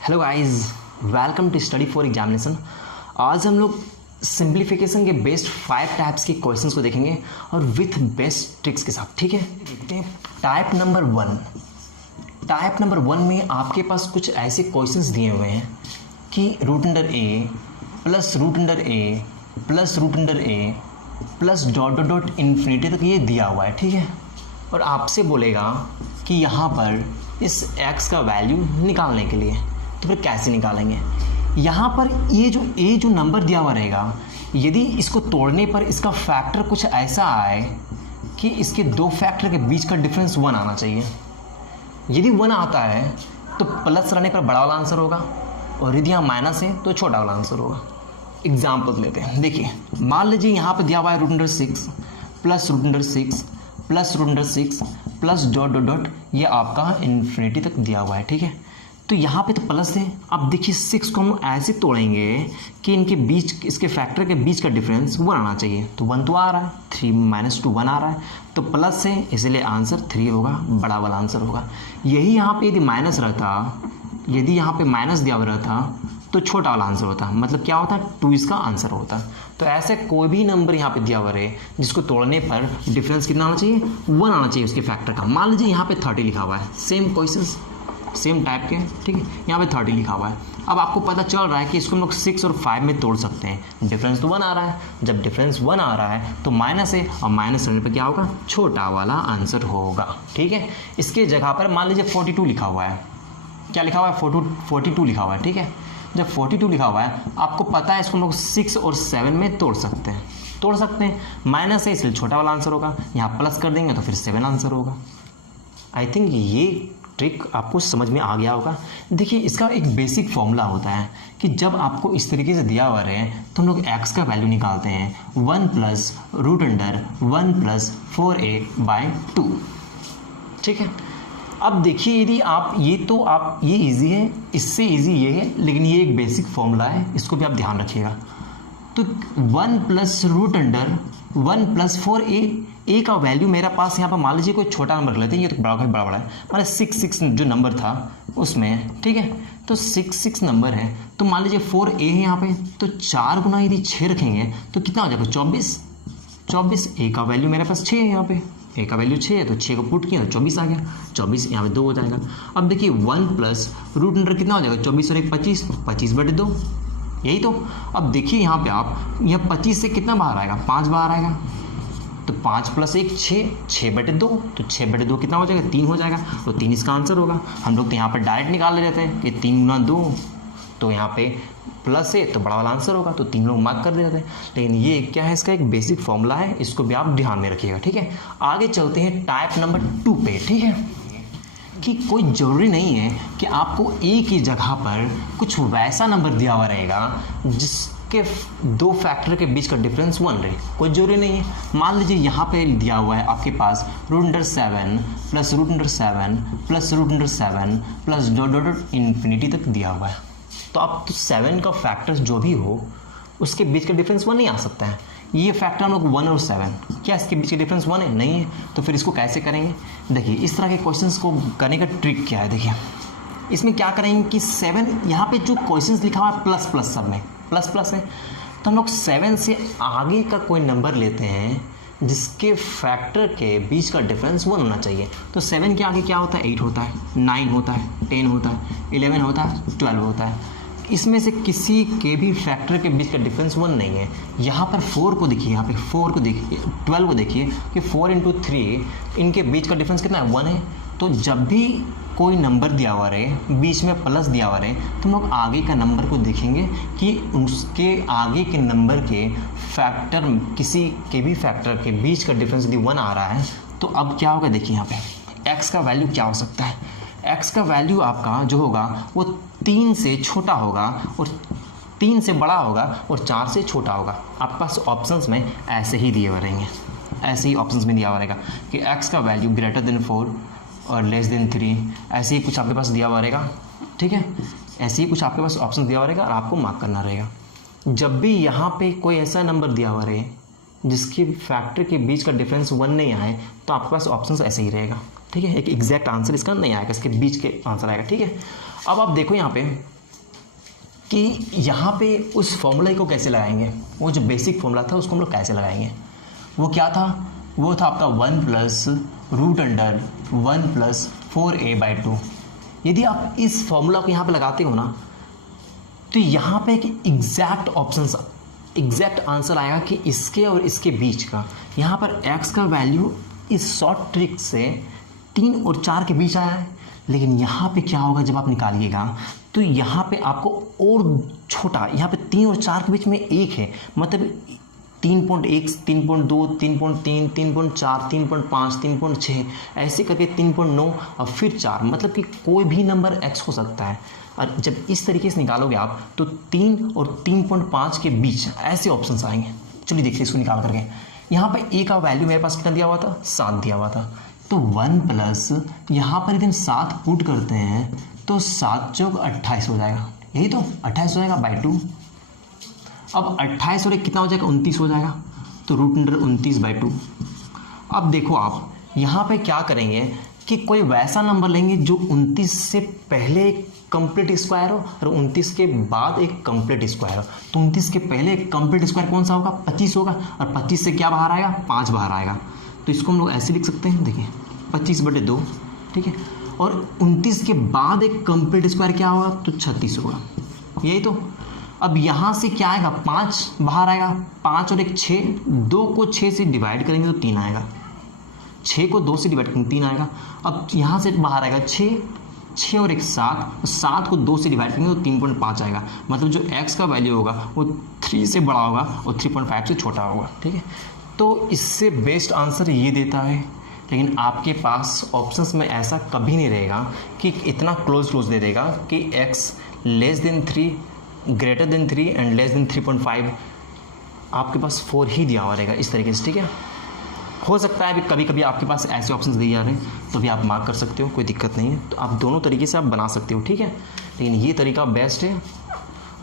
Hello guys, welcome to study for examination. आज हम लोग सिंप्लीफिकेशन के बेस्ट 5 टाइप्स के क्वेश्चंस को देखेंगे और विथ बेस्ट ट्रिक्स के साथ। ठीक है, देखते हैं टाइप नंबर 1। टाइप नंबर 1 में आपके पास कुछ ऐसे क्वेश्चंस दिए हुए हैं कि root under A plus root under A plus root under A plus dot dot dot infinity तक ये दिया हुआ है। ठीक है, और आपसे बोलेगा कि यहाँ पर इस x का वैल्यू निकालने के लिए, तो फिर कैसे निकालेंगे। यहाँ पर ये जो नंबर दिया हुआ रहेगा, यदि इसको तोड़ने पर इसका फैक्टर कुछ ऐसा आए कि इसके दो फैक्टर के बीच का डिफरेंस 1 आना चाहिए। यदि 1 आता है तो प्लस रहने पर बड़ा वाला आंसर होगा, और यदि यहाँ माइनस है तो छोटा वाला आंसर होगा। एग्जाम्पल लेते हैं। देखिए, मान लीजिए यहाँ पर दिया हुआ है root under 6 plus root under 6 plus root under 6 plus dot dot dot, ये आपका इन्फिनिटी तक दिया हुआ है। ठीक है, तो यहाँ पे तो प्लस है। अब देखिए 6 को हम ऐसे तोड़ेंगे कि इनके बीच, इसके फैक्टर के बीच का डिफरेंस 1 आना चाहिए। तो 1 तो आ रहा है, 3 - 2 1 आ रहा है, तो प्लस है, इसलिए आंसर 3 होगा, बड़ा वाला आंसर होगा। यही यहाँ पे यदि माइनस रहता, यदि यहाँ पे माइनस दिया हुआ रहता तो छोटा वाला आंसर होता, मतलब क्या होता, 2 इसका आंसर होता। तो ऐसे कोई भी नंबर यहाँ पे दिया हुआ रहे जिसको तोड़ने पर डिफरेंस कितना आना चाहिए, 1 आना चाहिए उसके फैक्टर का। मान लीजिए यहाँ पे 30 लिखा हुआ है, सेम क्वेश्चंस सेम टाइप के। ठीक है, यहाँ पे 30 लिखा हुआ है। अब आपको पता चल रहा है कि इसको हम लोग 6 और 5 में तोड़ सकते हैं। डिफरेंस तो 1 आ रहा है, जब डिफरेंस 1 आ रहा है तो माइनस है, और माइनस रहने पर क्या होगा, छोटा वाला आंसर होगा। ठीक है, इसके जगह पर मान लीजिए 42 लिखा हुआ है। क्या लिखा हुआ है, 42 लिखा हुआ है। ठीक है, जब 42 लिखा हुआ है, आपको पता है इसको हम लोग 6 और 7 में तोड़ सकते हैं। माइनस है इसलिए छोटा वाला आंसर होगा, यहाँ प्लस कर देंगे तो फिर 7 आंसर होगा। आई थिंक ये ट्रिक आपको समझ में आ गया होगा। देखिए, इसका एक बेसिक फॉर्मूला होता है कि जब आपको इस तरीके से दिया हुआ रहे तो हम लोग x का वैल्यू निकालते हैं 1 plus root under 1 plus 4a/2। ठीक है, अब देखिए, यदि आप ये इजी है, इससे इजी ये है, लेकिन ये एक बेसिक फॉर्मूला है, इसको भी आप ध्यान रखिएगा। तो 1 plus root under 1 plus 4a का वैल्यू मेरा पास यहाँ पर, मान लीजिए कोई छोटा नंबर लेते हैं, ये तो बड़ा है, मतलब 6 जो नंबर था उसमें। ठीक है, तो 6 नंबर है, तो मान लीजिए 4a है यहाँ पे, तो 4 गुना यदि 6 रखेंगे तो कितना हो जाएगा, 24। a का वैल्यू मेरे पास 6 है, यहाँ पे a का वैल्यू 6 है, तो 6 को पुट किया तो 24 आ गया। 24 यहाँ पे 2 हो जाएगा। अब देखिए 1 प्लस रूट अंडर कितना हो जाएगा, 24 और 1 25, 25/2, यही तो। अब देखिए यहाँ पे आप, यह 25 से कितना बाहर आएगा, 5 बाहर आएगा, तो 5 प्लस 1 6/2, तो 6/2 कितना हो जाएगा, 3 हो जाएगा, तो 3 इसका आंसर होगा। हम लोग तो यहाँ पर डायरेक्ट निकाल ले लेते हैं कि 3 गुना 2, तो यहाँ पे प्लस है तो बड़ा वाला आंसर होगा, तो 3 लोग मार्क कर देते हैं। लेकिन ये क्या है, इसका एक बेसिक फॉर्मूला है, इसको भी आप ध्यान में रखिएगा। ठीक है, आगे चलते हैं टाइप नंबर 2 पे। ठीक है, कि कोई ज़रूरी नहीं है कि आपको एक ही जगह पर कुछ वैसा नंबर दिया हुआ रहेगा जिसके दो फैक्टर के बीच का डिफरेंस 1 रहे, कोई ज़रूरी नहीं है। मान लीजिए यहाँ पे दिया हुआ है आपके पास root under 7 plus root under 7 plus root under 7 plus dot dot dot infinity तक दिया हुआ है। तो आप तो 7 का फैक्टर्स जो भी हो उसके बीच का डिफरेंस 1 नहीं आ सकता है। ये फैक्टर हम लोग 1 और 7, क्या इसके बीच का डिफरेंस 1 है, नहीं है, तो फिर इसको कैसे करेंगे। देखिए, इस तरह के क्वेश्चंस को करने का ट्रिक क्या है। देखिए, इसमें क्या करेंगे कि 7, यहाँ पे जो क्वेश्चंस लिखा हुआ है प्लस प्लस, सब में प्लस प्लस है, तो हम लोग 7 से आगे का कोई नंबर लेते हैं जिसके फैक्टर के बीच का डिफरेंस 1 होना चाहिए। तो 7 के आगे क्या होता है, 8 होता है, 9 होता है, 10 होता है, 11 होता है, 12 होता है। इसमें से किसी के भी फैक्टर के बीच का डिफरेंस 1 नहीं है। यहाँ पर 4 को देखिए, यहाँ पे 4 को देखिए, 12 को देखिए कि 4 × 3 इनके बीच का डिफरेंस कितना है, 1 है। तो जब भी कोई नंबर दिया हुआ रहे, बीच में प्लस दिया हुआ रहे, तो हम लोग आगे का नंबर को देखेंगे कि उसके आगे के नंबर के फैक्टर, किसी के भी फैक्टर के बीच का डिफरेंस यदि 1 आ रहा है, तो अब क्या होगा, देखिए यहाँ पे x का वैल्यू क्या हो सकता है। x का वैल्यू आपका जो होगा वो 3 से छोटा होगा, और 3 से बड़ा होगा, और 4 से छोटा होगा। आपके पास ऑप्शंस में ऐसे ही दिए हुए रहेंगे, ऐसे ही ऑप्शंस में दिया हुआ रहेगा कि x का वैल्यू ग्रेटर देन 4 और लेस देन 3, ऐसे ही कुछ आपके पास दिया हुआ रहेगा। ठीक है, ऐसे ही कुछ आपके पास ऑप्शन दिया हुआ रहेगा और आपको मार्क करना रहेगा। जब भी यहाँ पे कोई ऐसा नंबर दिया हुआ रहे जिसके फैक्टर के बीच का डिफरेंस 1 नहीं आए, तो आपके पास ऑप्शन ऐसे ही रहेगा। ठीक है, एक एग्जैक्ट आंसर इसका नहीं आएगा, इसके बीच के आंसर आएगा। ठीक है, अब आप देखो यहाँ पे कि यहाँ पे उस फॉर्मूला को कैसे लगाएंगे, वो जो बेसिक फॉर्मूला था उसको हम लोग कैसे लगाएंगे। वो क्या था, वो था आपका 1 plus root under 1 plus 4a/2। यदि आप इस फॉर्मूला को यहाँ पे लगाते हो ना तो यहाँ पे एक एग्जैक्ट आंसर आएगा कि इसके और इसके बीच का। यहाँ पर x का वैल्यू इस शॉर्ट ट्रिक से 3 और 4 के बीच आया है, लेकिन यहाँ पे क्या होगा जब आप निकालिएगा तो यहाँ पे आपको और छोटा, यहाँ पे 3 और 4 के बीच में 1 है, मतलब 3.1 3.2 3.3 3.4 3.5 3.6 ऐसे करके 3.9 और फिर 4, मतलब कि कोई भी नंबर x हो सकता है। और जब इस तरीके से निकालोगे आप तो 3 और 3.5 के बीच ऐसे ऑप्शंस आएंगे। चलिए देखिए इसको निकाल करके। यहाँ पे a का वैल्यू मेरे पास कितना दिया हुआ था, 7 दिया हुआ था, तो 1 प्लस यहाँ पर यदि 7 पुट करते हैं तो 7 चौक 28 हो जाएगा, यही तो 28 हो जाएगा बाई 2। अब 28 और 1 कितना हो जाएगा, 29 हो जाएगा, तो रूट अंडर 29/2। अब देखो आप यहाँ पे क्या करेंगे कि कोई वैसा नंबर लेंगे जो 29 से पहले एक कंप्लीट स्क्वायर हो और 29 के बाद एक कंप्लीट स्क्वायर हो। तो 29 के पहले एक कंप्लीट स्क्वायर कौन सा होगा, 25 होगा, और 25 से क्या बाहर आएगा, 5 बाहर आएगा। तो इसको हम लोग ऐसे लिख सकते हैं, देखिए 25/2, ठीक है। और 29 के बाद एक कंप्लीट स्क्वायर क्या होगा, तो 36 होगा, यही तो। अब यहाँ से क्या आएगा, 5 बाहर आएगा, 5 और 1 6, 2 को 6 से डिवाइड करेंगे तो 3 आएगा, 6 को 2 से डिवाइड करेंगे 3 आएगा। अब यहाँ से बाहर आएगा 6 और 1 7, 7 को 2 से डिवाइड करेंगे तो 3.5 आएगा, मतलब जो x का वैल्यू होगा वो 3 से बड़ा होगा और 3.5 से छोटा होगा, ठीक है। तो इससे बेस्ट आंसर ये देता है, लेकिन आपके पास ऑप्शंस में ऐसा कभी नहीं रहेगा कि इतना क्लोज दे देगा कि x <3 greater than 3 and less than 3.5, आपके पास 4 ही दिया हुआ रहेगा इस तरीके से, ठीक है। हो सकता है कभी कभी आपके पास ऐसे ऑप्शंस दिए जा रहे हैं तो भी आप मार्क कर सकते हो, कोई दिक्कत नहीं है। तो आप दोनों तरीके से आप बना सकते हो, ठीक है, लेकिन ये तरीका बेस्ट है।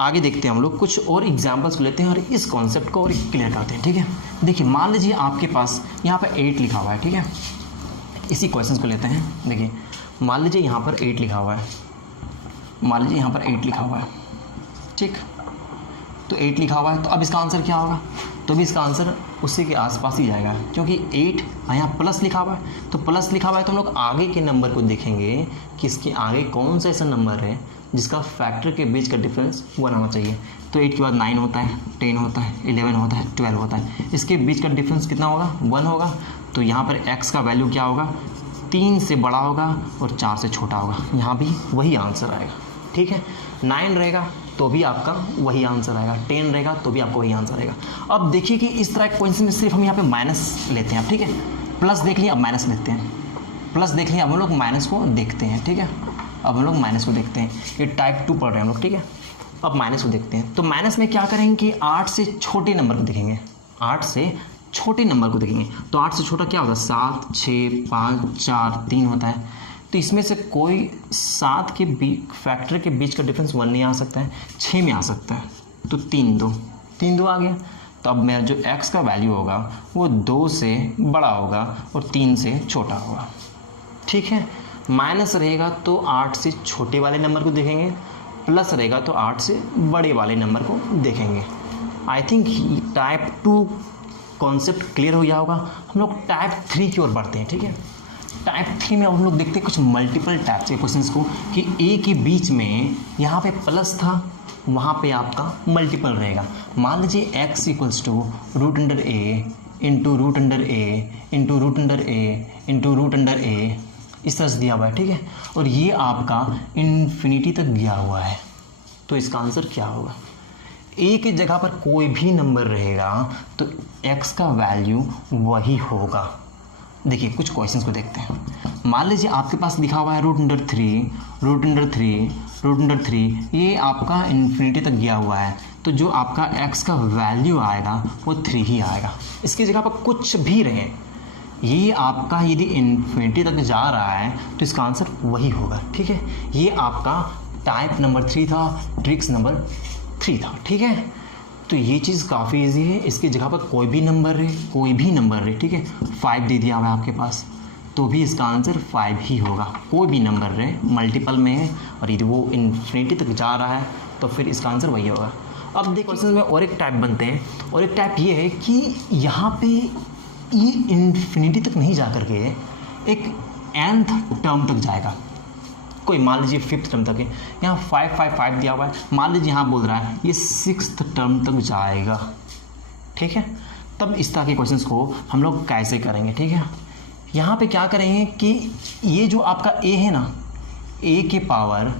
आगे देखते हैं हम लोग, कुछ और एग्जाम्पल्स को लेते हैं और इस कॉन्सेप्ट को और क्लियर करते हैं, ठीक है। देखिए मान लीजिए आपके पास यहाँ पर 8 लिखा हुआ है, ठीक है। इसी क्वेश्चन को लेते हैं। देखिए मान लीजिए यहाँ पर 8 लिखा हुआ है, मान लीजिए यहाँ पर 8 लिखा हुआ है, ठीक। तो 8 लिखा हुआ है, तो अब इसका आंसर क्या होगा, तो भी इसका आंसर उसी के आसपास ही जाएगा, क्योंकि 8 यहाँ प्लस लिखा हुआ है। तो प्लस लिखा हुआ है तो हम लोग आगे के नंबर को देखेंगे कि इसके आगे कौन सा ऐसा नंबर है जिसका फैक्टर के बीच का डिफरेंस 1 आना चाहिए। तो 8 के बाद 9 होता है, 10 होता है, 11 होता है, 12 होता है, इसके बीच का डिफरेंस कितना होगा, 1 होगा। तो यहाँ पर x का वैल्यू क्या होगा, 3 से बड़ा होगा और 4 से छोटा होगा, यहाँ भी वही आंसर आएगा, ठीक है। 9 रहेगा तो भी आपका वही आंसर आएगा, 10 रहेगा तो भी आपको वही आंसर आएगा। अब देखिए कि इस तरह के क्वेश्चन में सिर्फ हम यहाँ पे माइनस लेते हैं, ठीक है। प्लस देख लिया, अब माइनस लेते हैं, प्लस देख लिया, अब हम लोग माइनस को देखते हैं, ठीक है। अब हम लोग माइनस को देखते हैं, ये टाइप 2 पढ़ रहे हैं हम लोग, ठीक है। अब माइनस को देखते हैं, तो माइनस में क्या करेंगे कि 8 से छोटे नंबर को देखेंगे, 8 से छोटे नंबर को देखेंगे। तो 8 से छोटा क्या होता है, 7 6 5 4 3 होता है। तो इसमें से कोई 7 के फैक्टर के बीच का डिफरेंस 1 नहीं आ सकता है, 6 में आ सकता है। तो 3 2 आ गया। तो अब मेरा जो x का वैल्यू होगा वो 2 से बड़ा होगा और 3 से छोटा होगा, ठीक है। माइनस रहेगा तो 8 से छोटे वाले नंबर को देखेंगे, प्लस रहेगा तो 8 से बड़े वाले नंबर को देखेंगे। I think type 2 concept clear हो गया होगा। हम लोग टाइप 3 की ओर बढ़ते हैं, ठीक है। टाइप 3 में हम लोग देखते हैं कुछ मल्टीपल टाइप्स के क्वेश्चंस को, कि a के बीच में यहाँ पे प्लस था, वहाँ पे आपका मल्टीपल रहेगा। मान लीजिए x equals to root under a into root under a into root under a into root under a, इस तरह से दिया हुआ है, ठीक है। और ये आपका इन्फिनिटी तक गया हुआ है। तो इसका आंसर क्या होगा, a की जगह पर कोई भी नंबर रहेगा तो x का वैल्यू वही होगा। देखिए कुछ क्वेश्चंस को देखते हैं। मान लीजिए आपके पास लिखा हुआ है root under 3 root under 3 root under 3, ये आपका इन्फिनिटी तक गया हुआ है। तो जो आपका x का वैल्यू आएगा वो 3 ही आएगा। इसकी जगह पर कुछ भी रहे, ये आपका यदि इन्फिनिटी तक जा रहा है तो इसका आंसर वही होगा, ठीक है। ये आपका टाइप नंबर 3 था, ट्रिक्स नंबर 3 था, ठीक है। तो ये चीज़ काफ़ी इजी है। इसकी जगह पर कोई भी नंबर रहे, कोई भी नंबर रहे, ठीक है। 5 दे दिया हुआ है आपके पास, तो भी इसका आंसर 5 ही होगा। कोई भी नंबर रहे मल्टीपल में है और यदि वो इन्फिनिटी तक जा रहा है तो फिर इसका आंसर वही होगा। अब देखो क्वेश्चन में और एक टाइप बनते हैं, और एक टाइप ये है कि यहाँ पे ये इन्फिनिटी तक नहीं जा करके एक nth टर्म तक जाएगा। कोई मान लीजिए 5th टर्म तक है, यहाँ 5 5 5 दिया हुआ है, मान लीजिए यहाँ बोल रहा है ये 6th टर्म तक जाएगा। ठीक है, तब इस तरह के क्वेश्चंस को हम लोग कैसे करेंगे? ठीक है, यहाँ पे क्या करेंगे कि ये जो आपका a है ना, a के पावर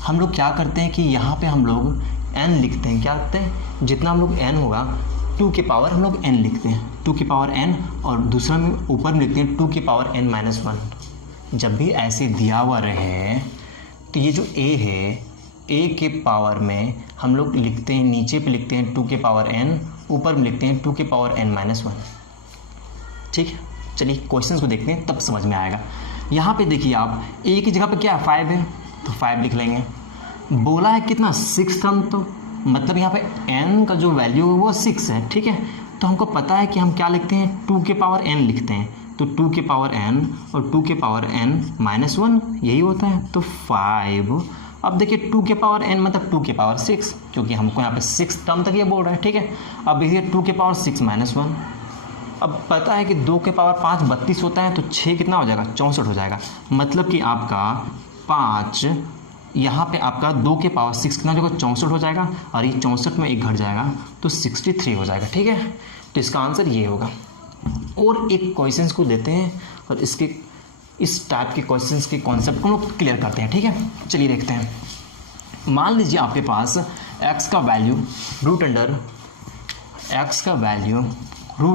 हम लोग क्या करते हैं कि यहाँ पे हम लोग n लिखते हैं। क्या लिखते हैं? जितना हम लोग n होगा 2 के पावर हम लोग n लिखते हैं, 2 के पावर n, और दूसरा में ऊपर में लिखते हैं 2 के पावर n-1। जब भी ऐसे दिया हुआ रहे तो ये जो a है, a के पावर में हम लोग लिखते हैं, नीचे पे लिखते हैं 2 के पावर n, ऊपर में लिखते हैं 2 के पावर n-1। ठीक है, चलिए क्वेश्चंस को देखते हैं तब समझ में आएगा। यहाँ पे देखिए आप a की जगह पे क्या 5 है तो 5 लिख लेंगे। बोला है कितना 6 टर्म, तो मतलब यहाँ पे n का जो वैल्यू है वो 6 है। ठीक है, तो हमको पता है कि हम क्या लिखते हैं, 2 के पावर n लिखते हैं, तो 2 के पावर n और 2 के पावर n-1 यही होता है, तो 5। अब देखिए 2 के पावर n मतलब 2 के पावर 6, क्योंकि हमको यहाँ पे 6 टर्म तक ये बोल रहा है। ठीक है, अब देखिए 2 के पावर 6-1। अब पता है कि 2 के पावर 5 32 होता है, तो 6 कितना हो जाएगा, 64 हो जाएगा। मतलब कि आपका 5 यहाँ पे आपका 2 के पावर 6 कितना हो जाएगा, 64 हो जाएगा, और ये 64 में एक घट जाएगा तो 63 हो जाएगा। ठीक है, तो इसका आंसर ये होगा। और एक क्वेश्चंस को देते हैं और इसके इस टाइप के क्वेश्चंस के कॉन्सेप्ट को हम लोग क्लियर करते हैं। ठीक है, चलिए देखते हैं। मान लीजिए आपके पास x का वैल्यू रूट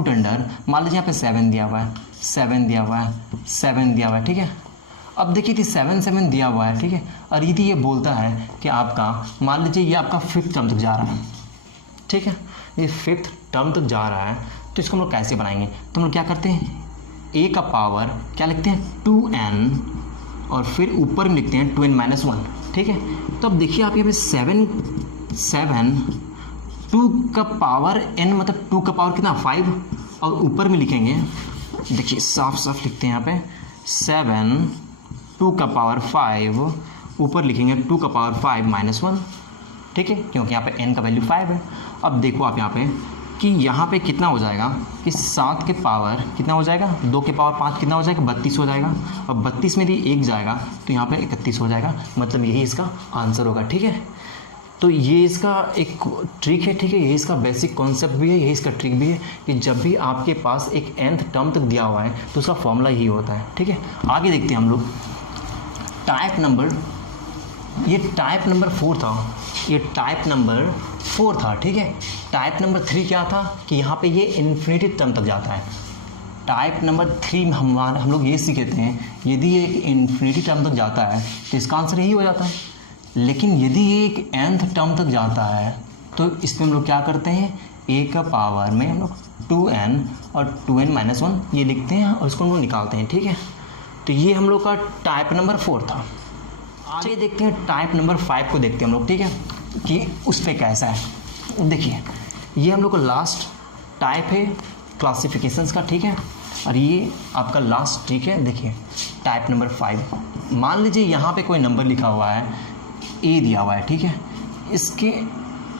अंडर मान लीजिए यहाँ पे 7 दिया हुआ है, 7 दिया हुआ है, 7 दिया हुआ है। ठीक है, अब देखिए 7 7 दिया हुआ है। ठीक है, और यदि ये बोलता है कि आपका मान लीजिए ये आपका 5th टर्म तक जा रहा है। ठीक है, ये 5th टर्म तक जा रहा है, तो इसको हम लोग कैसे बनाएंगे? तो हम लोग क्या करते हैं, a का पावर क्या लिखते हैं 2n, और फिर ऊपर में लिखते हैं 2n-1। ठीक है, तो अब देखिए आप यहाँ पे 7 2 का पावर n मतलब 2 का पावर कितना 5, और ऊपर में लिखेंगे, देखिए साफ साफ लिखते हैं यहाँ पे 7 2 का पावर 5, ऊपर लिखेंगे 2 का पावर 5-1। ठीक है, क्योंकि यहाँ पे n का वैल्यू 5 है। अब देखो आप यहाँ पे कि यहाँ पे कितना हो जाएगा कि 7 के पावर कितना हो जाएगा, 2 के पावर 5 कितना हो जाएगा, 32 हो जाएगा, और 32 में भी 1 जाएगा तो यहाँ पे 31 हो जाएगा। मतलब यही इसका आंसर होगा। ठीक है, तो ये इसका एक ट्रिक है। ठीक है, यही इसका बेसिक कॉन्सेप्ट भी है, यही इसका ट्रिक भी है कि जब भी आपके पास एक nth टर्म तक दिया हुआ है तो उसका फॉर्मूला यही होता है। ठीक है, आगे देखते हैं हम लोग टाइप नंबर, ये टाइप नंबर 4 था, ये टाइप नंबर 4 था। ठीक है, टाइप नंबर 3 क्या था कि यहाँ पे ये इन्फिनिटी टर्म तक जाता है। टाइप नंबर 3 हम लोग ये सीखते हैं, यदि ये एक इन्फिनिटी टर्म तक जाता है तो इसका आंसर यही हो जाता है। लेकिन यदि ये एक nth टर्म तक जाता है तो इसमें हम लोग क्या करते हैं, a का पावर में हम लोग 2n और 2n-1 ये लिखते हैं और इसको हम लोग निकालते हैं। ठीक है, तो ये हम लोग का टाइप नंबर 4 था। आगे देखते हैं टाइप नंबर 5 को देखते हैं हम लोग। ठीक है, कि उस पर कैसा है। देखिए ये हम लोग का लास्ट टाइप है क्लासिफिकेशंस का। ठीक है, और ये आपका लास्ट ट्रिक है। देखिए टाइप नंबर 5, मान लीजिए यहाँ पे कोई नंबर लिखा हुआ है, a दिया हुआ है। ठीक है,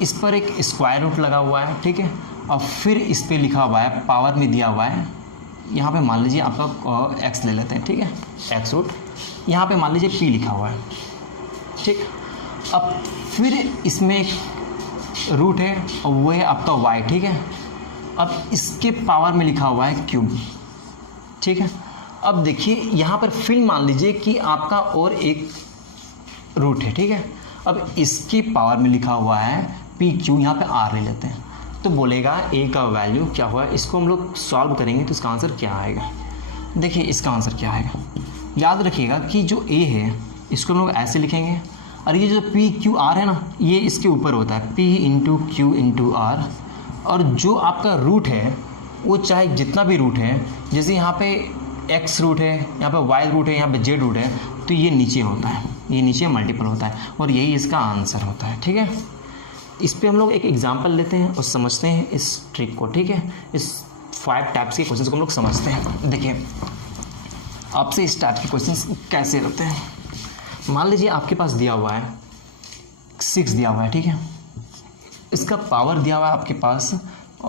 इस पर एक स्क्वायर रूट लगा हुआ है। ठीक है, और फिर इस पर लिखा हुआ है पावर में दिया हुआ है, यहाँ पे मान लीजिए आपका x ले लेते हैं। ठीक है, x रूट, यहाँ पे मान लीजिए p लिखा हुआ है। ठीक, अब फिर इसमें एक रूट है और वो है आपका y। ठीक है, अब इसके पावर में लिखा हुआ है क्यूब। ठीक है, अब देखिए यहाँ पर फिर मान लीजिए कि आपका और एक रूट है। ठीक है, अब इसकी पावर में लिखा हुआ है पी क्यू, यहाँ पे r ले लेते हैं, तो बोलेगा a का वैल्यू क्या हुआ। इसको हम लोग सॉल्व करेंगे तो इसका आंसर क्या आएगा। देखिए इसका आंसर क्या आएगा, याद रखिएगा कि जो a है इसको हम लोग ऐसे लिखेंगे, और ये जो पी क्यू आर है ना, ये इसके ऊपर होता है p into q into r, और जो आपका रूट है वो चाहे जितना भी रूट है, जैसे यहाँ पे x रूट है, यहाँ पे y रूट है, यहाँ पे z रूट है, तो ये नीचे होता है, ये नीचे मल्टीपल होता है, और यही इसका आंसर होता है। ठीक है, इस पे हम लोग एक एग्जांपल लेते हैं और समझते हैं इस ट्रिक को। ठीक है, इस 5 टाइप्स के क्वेश्चंस को हम लोग समझते हैं। देखिए आपसे इस टाइप के क्वेश्चंस कैसे होते हैं। मान लीजिए आपके पास दिया हुआ है 6 दिया हुआ है, ठीक है, इसका पावर दिया हुआ है आपके पास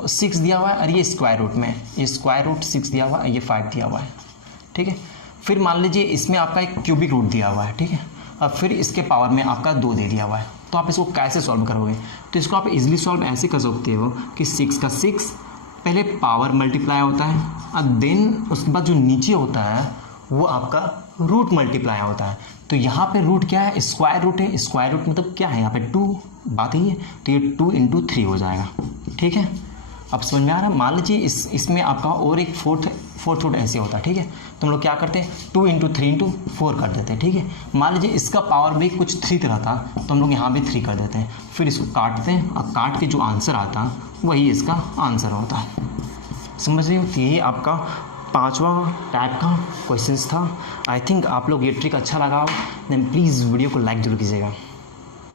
6 दिया हुआ है और ये स्क्वायर रूट में, ये स्क्वायर रूट 6 दिया हुआ है, ये 5 दिया हुआ है, ठीक है। फिर मान लीजिए इसमें आपका एक क्यूबिक रूट दिया हुआ है, ठीक है, और फिर इसके पावर में आपका 2 दे दिया हुआ है। तो आप इसको कैसे सॉल्व करोगे? तो इसको आप इजीली सॉल्व ऐसे कर सकते हो कि 6 का 6 पहले पावर मल्टीप्लाई होता है और देन उसके बाद जो नीचे होता है वो आपका रूट मल्टीप्लाई होता है। तो यहाँ पे रूट क्या है? स्क्वायर रूट है। स्क्वायर रूट मतलब क्या है? यहाँ पे 2 बात ही है, तो ये 2 × 3 हो जाएगा, ठीक है। अब समझ में आ रहा है? मान लीजिए इसमें आपका और एक फोर्थ रूट ऐसे होता है, ठीक है, तो हम लोग क्या करते हैं 2 × 3 × 4 कर देते हैं, ठीक है। मान लीजिए इसका पावर भी कुछ 3 तरह था, तो हम लोग यहाँ भी 3 कर देते हैं, फिर इसको काटते हैं और काट के जो आंसर आता है वही इसका आंसर होता है। समझ रही हो? तो यही आपका 5वां टाइप का क्वेश्चंस था। आई थिंक आप लोग ये ट्रिक अच्छा लगा हो, देन प्लीज़ वीडियो को लाइक जरूर कीजिएगा।